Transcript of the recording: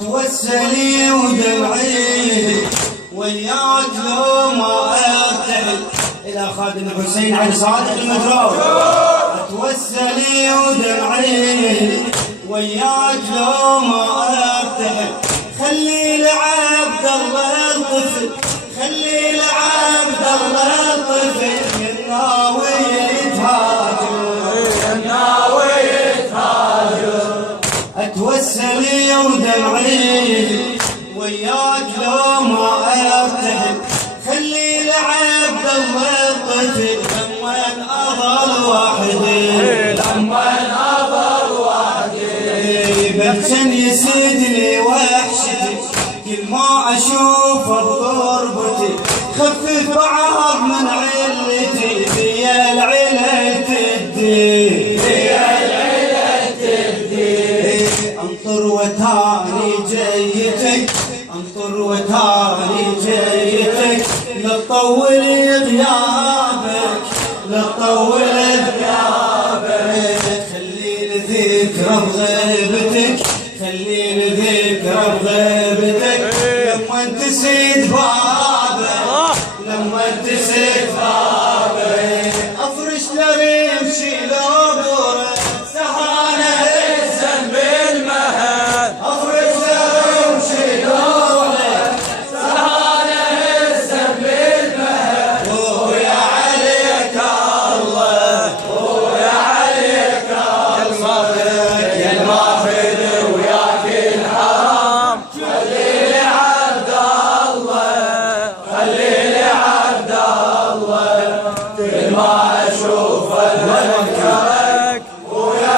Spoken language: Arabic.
توسلي ودمعي وياك لو ما ارتحل الى خادم الحسين علي صادق المدراوي. توسلي ودمعي وياك لو ما ارتحل خلي لعبد الله الطفل، خلي لعبد الله الطفل الناوي يتهاجر، الناوي يتهاجر. اتوسلي ودمعي وياك لو ما ارتحل خلي لعبد الله الطفل لمن اظل وحدي، لمن اظل وحدي. بلشن يسدني وحشتي كل ما اشوفه بغربتي خفف بعض من علتي في العلل تدي، في العلل تدي. انطر وتاني جيتك، انطر وتاني جيتك لا تطول غيابك، لا تطول غيابك. خليني ذكرى بغيبتك، خليني ذكرى بغيبتك لما تسد بابك، لما تسد بابك.